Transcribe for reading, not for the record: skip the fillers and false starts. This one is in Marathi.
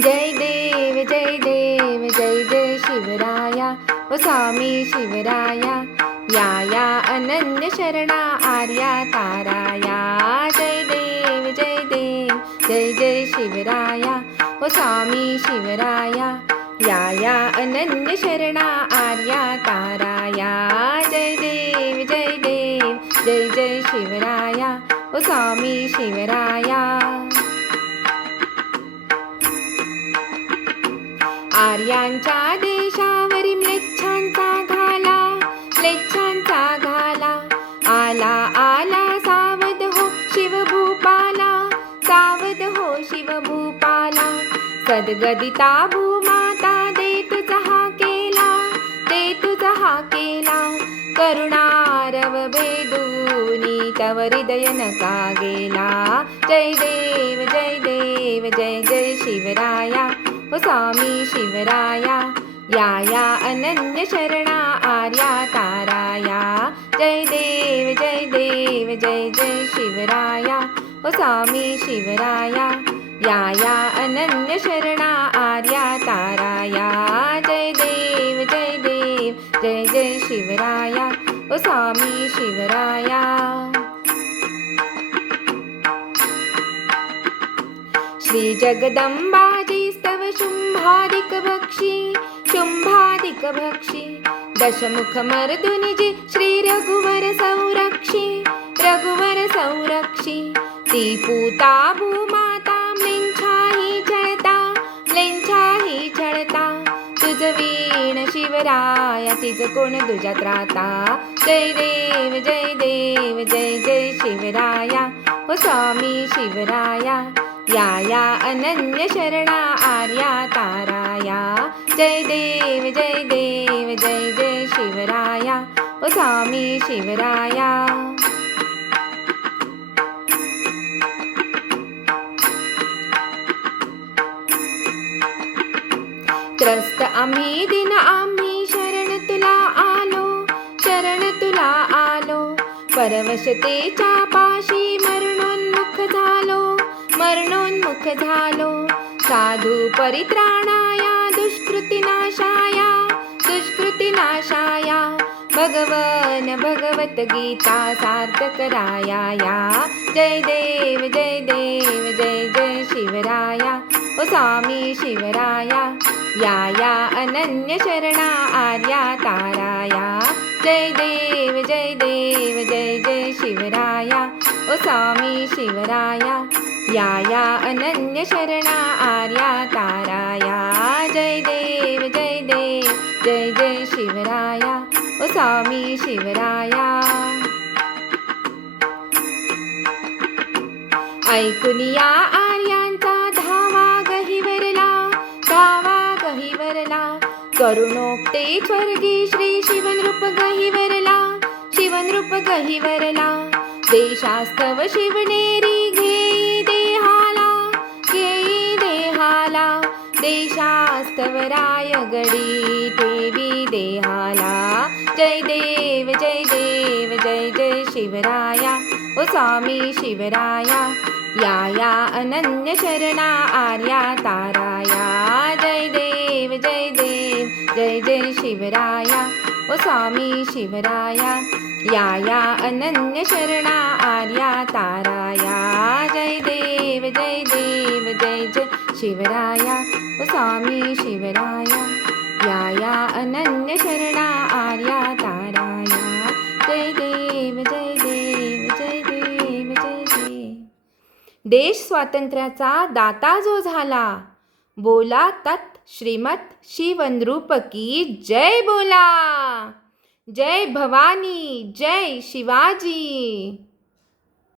जय देव जय देव जय जय शिवराया ओ स्वामी शिवराया या अनन्य शरणा आर्या ताराया जय देव जय देव जय जय शिवराया ओ स्वामी शिवराया या अनन्य शरणा आर्या ताराया जय देव जय देव जय जय शिवराया ओ स्वामी शिवराया आर्यांच्या देशावरी म्लेच्छांचा घाला आला आला सावध हो शिवभूपाला सावध हो शिवभूपाला सद्गदिता भूमाता दे तुझा केला करुणारव भेदूनी तव हृदय नका गेला जय देव जय देव जय जय शिवराया ओ स्वामी शिवराया या अनन्य शरणा आर्या ताराया जय देव जय देव जय जय शिवराया ओ स्वामी शिवराया या अनन्य शरणा आर्या ताराया जय देव जय देव जय जय शिवराया ओ स्वामी शिवराया श्री जगदंबाजी स्तव शुंभादिक भक्षी दशमुख मर्दुनिजी श्री रघुवर संरक्षी ती पूता भूमाता म्लेच्छाही छळता तुझ वीण शिवराया तिज कोण तुझ्या त्राता जय देव जय देव जय जय शिवराया ओ स्वामी शिवराया या अनन्य शरणा आर्या ताराया जय देव जय देव जय जय शिवराया ओ स्वामी शिवराया त्रस्त आम्ही दिन आम्ही शरण तुला आलो परवशतेच्या पाशी मरणोन्मुख झालो साधू परित्राणाया दुष्कृती नाशाया भगवत गीता सार्थक राया जय देव जय देव जय जय शिवराया ओ स्वामी शिवराया या अनन्य शरणा आर्या ताराया जय देव जय देव जय जय शिवराया ओ स्वामी शिवराया या अनन्य शरणा आर्या ताराया जय देव जय देव जय जय शिवराया ओ स्वामी शिवराया ऐकून या आर्यांचा धावा गहिवरला करुणोक्ते स्वर्गी श्री शिवनृप गहिवरला देशास्तव शिवनेरी घेई देहाला देशास्तव रायगडी ठेवी देहाला जय देव जय देव जय जय शिवराया ओ स्वामी शिवराया या अनन्य शरणा आर्या ताराया जय देव जय देव जय जय शिवराया ओ स्वामी शिवराया या अनन्य शरणा आर्या ताराया जय देव जय देव जय जय शिवराया ओ स्वामी शिवराया या अनन्य शरणा आर्या ताराया जय देव जय देव जय देव जय देव देश स्वातंत्र्याचा दाता जो झाला बोला तत् श्रीमत शिवनृप की जय बोला जय भवानी जय शिवाजी।